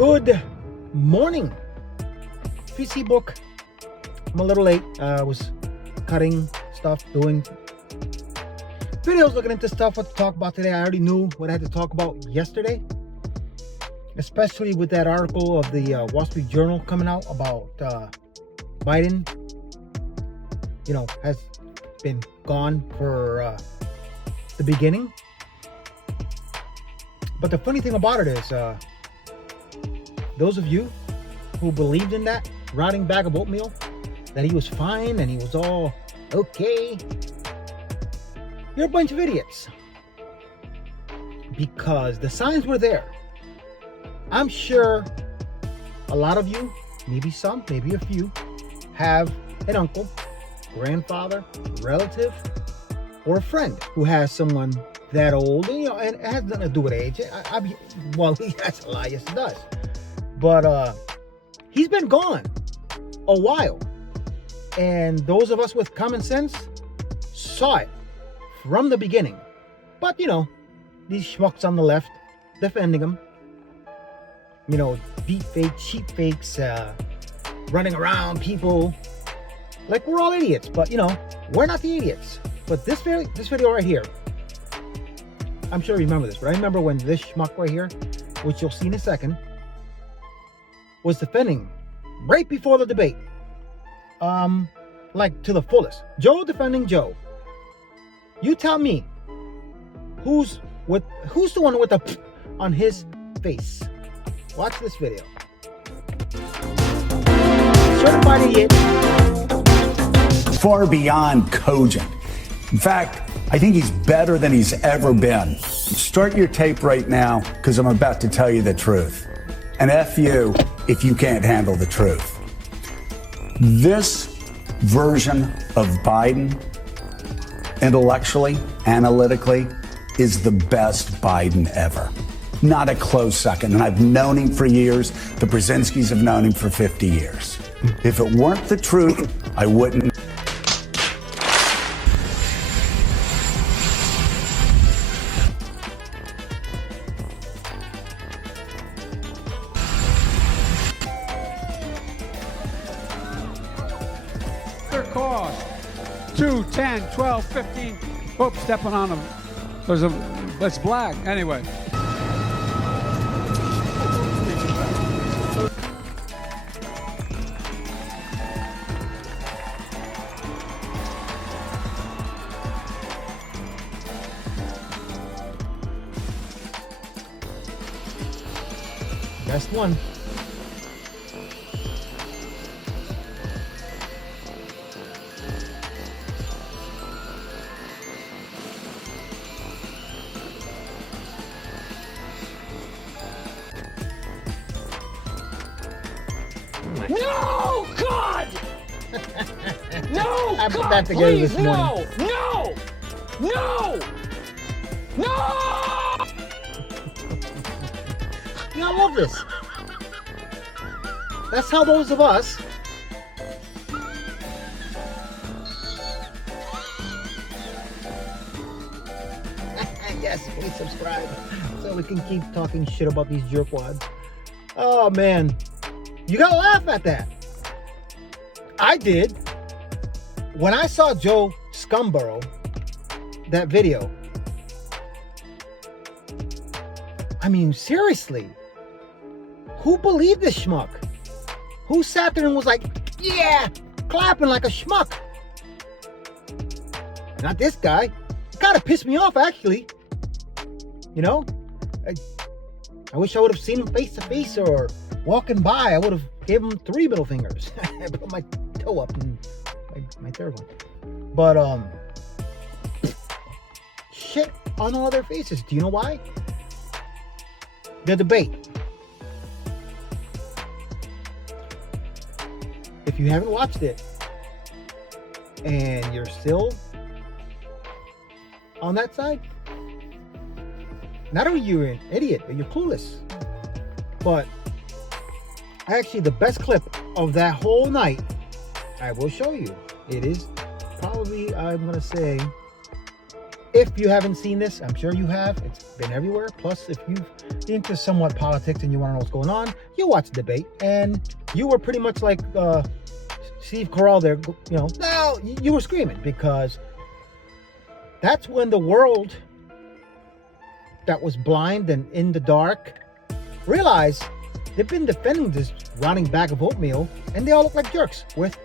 Good morning, PC Book. I'm a little late. I was cutting stuff, doing videos, looking into stuff, what to talk about today. I already knew what I had to talk about yesterday, especially with that article of the Wall Street Journal coming out about Biden, has been gone for the beginning. But the funny thing about it is, those of you who believed in that rotting bag of oatmeal, that he was fine and he was all okay, you're a bunch of idiots. Because the signs were there. I'm sure a lot of you, maybe some, maybe a few, have an uncle, grandfather, relative, or a friend who has someone that old, and it has nothing to do with age. Well, he has a lot, yes, it does. But he's been gone a while. And those of us with common sense saw it from the beginning. But, these schmucks on the left defending him. Deep fake, cheap fakes, running around people like we're all idiots. But, we're not the idiots. But this video right here, I'm sure you remember this, but I remember when this schmuck right here, which you'll see in a second, was defending right before the debate. Like to the fullest. Joe defending Joe. You tell me who's the one with the on his face. Watch this video. Certified idiot. Far beyond cogent. In fact, I think he's better than he's ever been. Start your tape right now, because I'm about to tell you the truth. And F you if you can't handle the truth. This version of Biden, intellectually, analytically, is the best Biden ever. Not a close second. And I've known him for years. The Brzezinskis have known him for 50 years. If it weren't the truth, I wouldn't. Cost 2, 10, 12, 15. Oops, stepping on them. That's black. Anyway. Best one. No, God! No, I put God, that together please, this morning. No! I love this. That's how those of us yes, please subscribe so we can keep talking shit about these jerkwads. Oh man, you gotta laugh at that. I did when I saw Joe Scarborough, that video. I mean, seriously, who believed this schmuck? Who sat there and was like, yeah, clapping like a schmuck? Not this guy. It kind of pissed me off, actually. I wish I would have seen him face to face, or walking by, I would have gave him 3 middle fingers. I put my toe up and my third one. But shit on all their faces. Do you know why? The debate. If you haven't watched it and you're still on that side, not only you're an idiot, but you're clueless. But actually, the best clip of that whole night, I will show you. It is probably, I'm going to say, If you haven't seen this, I'm sure you have. It's been everywhere. Plus, if you're into somewhat politics and you want to know what's going on, you watch the debate. And you were pretty much like Steve Carell there, you know, no, you were screaming, because that's when the world that was blind and in the dark realized they've been defending this rotting bag of oatmeal, and they all look like jerks with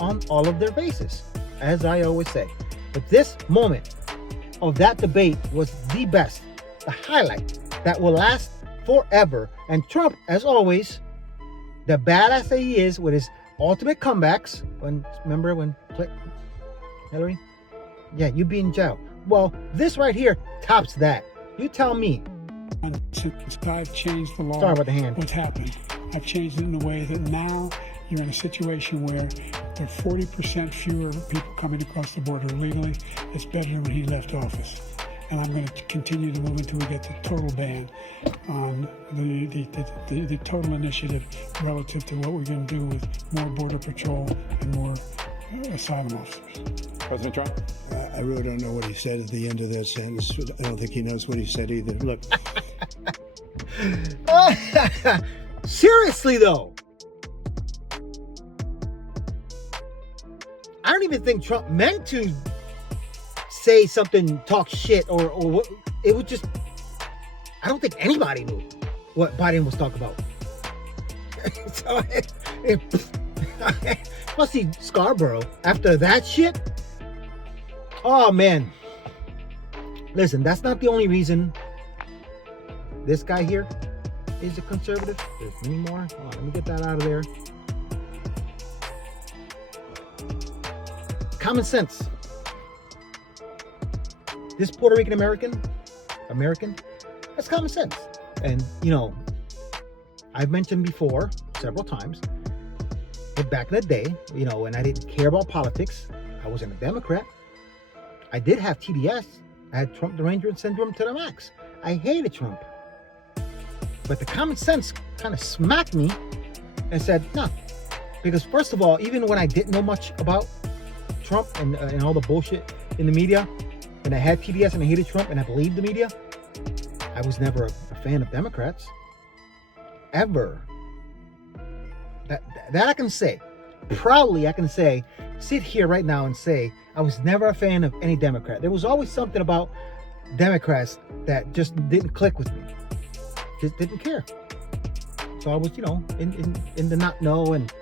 on all of their faces, as I always say. But this moment of that debate was the best, the highlight that will last forever. And Trump, as always, the badass that he is with his ultimate comebacks. Remember when Hillary? Yeah, you'd be in jail. Well, this right here tops that. You tell me. Since I've changed the law, Sorry about the hand. what's happened? I've changed it in a way that now you're in a situation where there are 40% fewer people coming across the border illegally. It's better than when he left office. And I'm going to continue to move until we get the total ban on the total initiative relative to what we're going to do with more border patrol and more asylum officers. President Trump? I really don't know what he said at the end of that sentence. I don't think he knows what he said either. Look. Seriously, though. I don't even think Trump meant to say something, talk shit, or what. It was just, I don't think anybody knew what Biden was talking about. So, must see Scarborough after that shit. Oh man, listen, that's not the only reason this guy here is a conservative. There's many more. Hold on, let me get that out of there. Common sense. This Puerto Rican American, that's common sense. And you know, I've mentioned before several times that back in the day, you know, when I didn't care about politics, I wasn't a Democrat. I did have TDS. I had Trump derangement syndrome to the max. I hated Trump. But the common sense kind of smacked me and said, no. Because first of all, even when I didn't know much about Trump and all the bullshit in the media, and I had TDS and I hated Trump and I believed the media, I was never a fan of Democrats. Ever. That I can say. Proudly I can say, sit here right now and say, I was never a fan of any Democrat. There was always something about Democrats that just didn't click with me. Just didn't care. So I was, you know, in the not know, and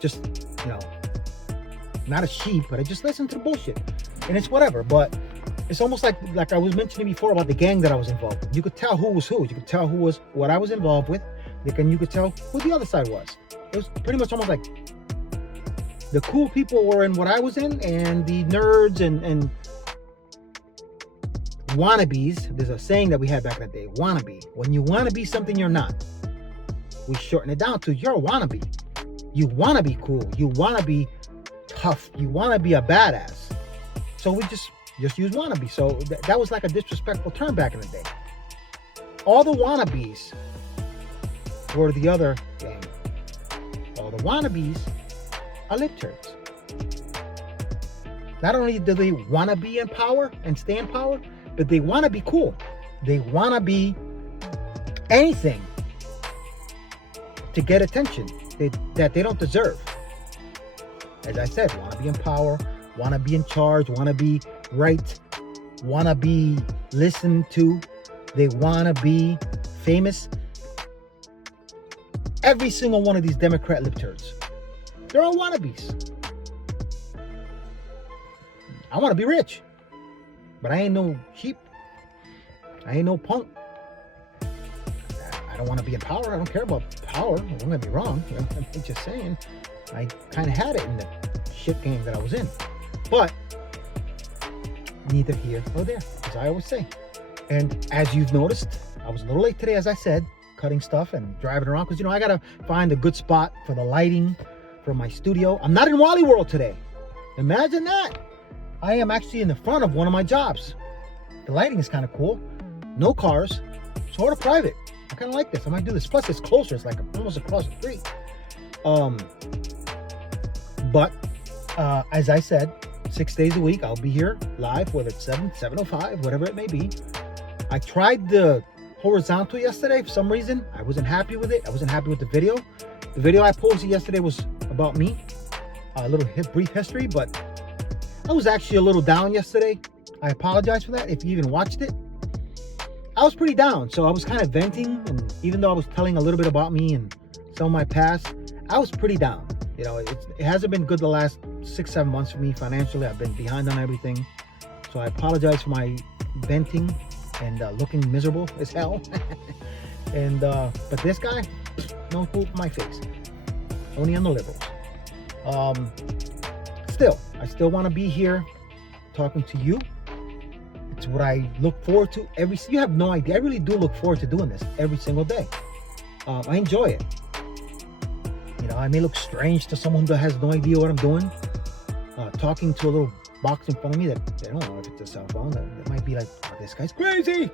just, you know, not a sheep, but I just listened to the bullshit. And it's whatever. But it's almost like I was mentioning before about the gang that I was involved with. You could tell who was who. You could tell who was what I was involved with. And you could tell who the other side was. It was pretty much almost like the cool people were in what I was in, and the nerds and wannabes. There's a saying that we had back in the day, wannabe. When you want to be something you're not, we shorten it down to you're a wannabe. You want to be cool. You want to be tough. You want to be a badass. So we just use wannabe. So that was like a disrespectful term back in the day. All the wannabes were the other gang. All the wannabes are lip turds. Not only do they want to be in power and stay in power, but they want to be cool. They want to be anything to get attention that they don't deserve. As I said, want to be in power, want to be in charge, want to be right, want to be listened to. They want to be famous. Every single one of these Democrat lip turds, they're all wannabes. I want to be rich, but I ain't no sheep. I ain't no punk. I don't want to be in power. I don't care about power. Don't get me wrong. I'm just saying, I kind of had it in the shit game that I was in. But neither here nor there, as I always say. And as you've noticed, I was a little late today, as I said, cutting stuff and driving around, because, you know, I got to find a good spot for the lighting for my studio. I'm not in Wally World today. Imagine that. I am actually in the front of one of my jobs. The lighting is kind of cool. No cars. Sort of private. I kind of like this. I might do this. Plus, it's closer. It's like almost across the street. But as I said, 6 days a week. I'll be here live, whether it's 7:05, whatever it may be. I tried the horizontal yesterday. For some reason, I wasn't happy with it. I wasn't happy with the video. The video I posted yesterday was about me. A little brief history, but I was actually a little down yesterday. I apologize for that if you even watched it. I was pretty down, so I was kind of venting, and even though I was telling a little bit about me and some of my past, I was pretty down. You know, it hasn't been good the last 6-7 months for me financially. I've been behind on everything, so I apologize for my venting and looking miserable as hell. And but this guy, no fool for my face. Only on the liberals. Still, I still want to be here talking to you. It's what I look forward to you have no idea. I really do look forward to doing this every single day. I enjoy it. You know, I may look strange to someone that has no idea what I'm doing. Talking to a little box in front of me that they don't know if it's a cell phone. That might be like, oh, this guy's crazy.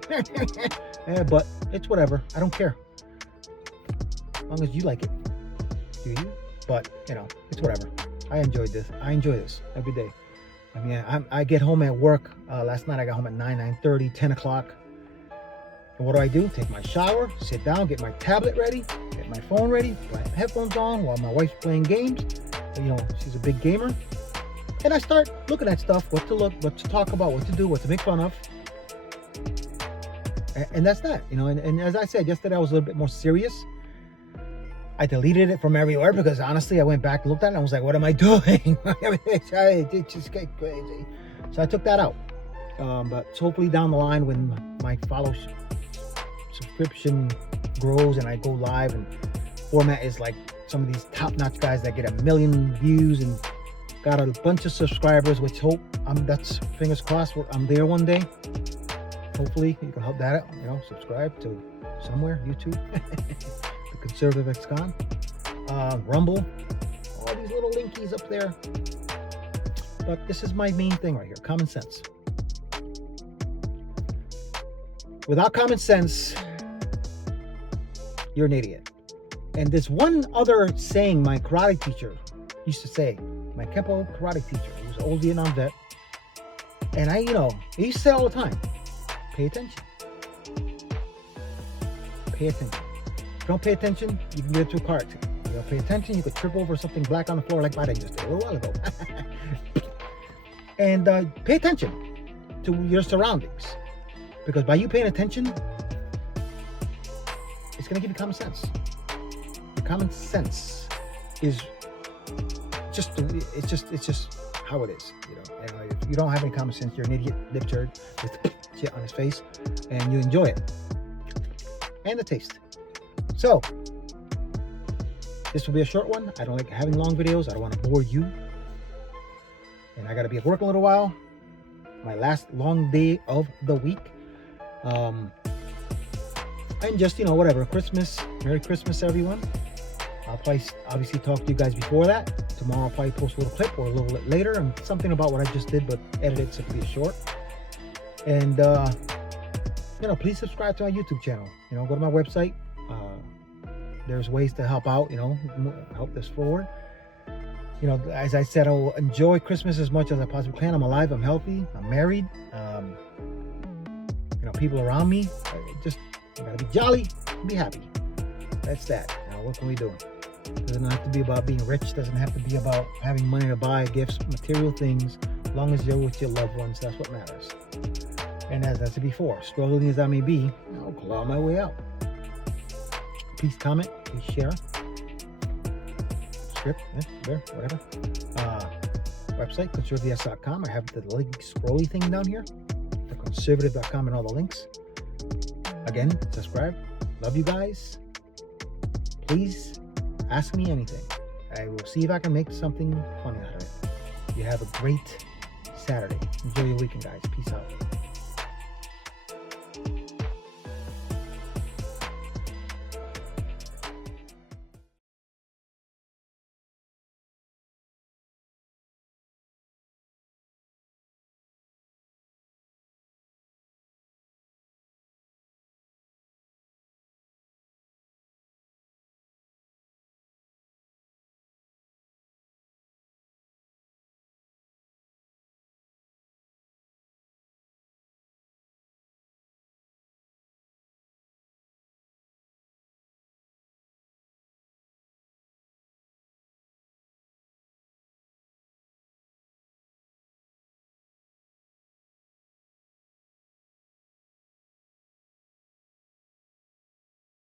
Yeah, but it's whatever. I don't care. As long as you like it. Do you? But, you know, it's whatever. I enjoy this every day. I mean, I get home at work. Last night I got home at 9:30, 10 o'clock. And what do? Take my shower, sit down, get my tablet ready, get my phone ready, put my headphones on while my wife's playing games. You know, she's a big gamer. And I start looking at stuff, what to talk about, what to do, what to make fun of. And that's that, you know. And as I said, yesterday I was a little bit more serious. I deleted it from everywhere because honestly, I went back and looked at it and I was like, what am I doing? It just get crazy. So I took that out. But hopefully down the line when my subscription grows and I go live and format is like some of these top-notch guys that get 1 million views and got a bunch of subscribers, which that's fingers crossed I'm there one day. Hopefully you can help that out, you know, subscribe to somewhere, YouTube. Conservative ex-con, Rumble, all these little linkies up there. But this is my main thing right here, common sense. Without common sense, you're an idiot. And there's one other saying my karate teacher used to say, my Kempo karate teacher, he was an old Vietnam vet. And he used to say all the time, pay attention. Pay attention. If you don't pay attention, you can get into a car accident. If you don't pay attention, you could trip over something black on the floor like Biden just did a little while ago. And pay attention to your surroundings. Because by you paying attention, it's going to give you common sense. Your common sense is just how it is. You know, and if you don't have any common sense, you're an idiot, lip turd with shit on his face, and you enjoy it. And the taste. So, this will be a short one. I don't like having long videos. I don't want to bore you. And I got to be at work a little while. My last long day of the week. And just, whatever. Christmas. Merry Christmas, everyone. I'll probably obviously talk to you guys before that. Tomorrow I'll probably post a little clip or a little bit later. And something about what I just did, but edit it so it can be short. And, please subscribe to my YouTube channel. Go to my website. There's ways to help out, help this forward. As I said, I will enjoy Christmas as much as I possibly can. I'm alive, I'm healthy, I'm married. People around me, I gotta be jolly, be happy. That's that. What can we do? Doesn't have to be about being rich. Doesn't have to be about having money to buy gifts, material things. As long as you're with your loved ones, that's what matters. And as I said before, struggling as I may be, I'll claw my way out. Please comment, please share. Script, whatever. Website, conservativeyes.com. I have the link scrolly thing down here. The conservative.com and all the links. Again, subscribe. Love you guys. Please ask me anything. I will see if I can make something funny out of it. You have a great Saturday. Enjoy your weekend, guys. Peace out.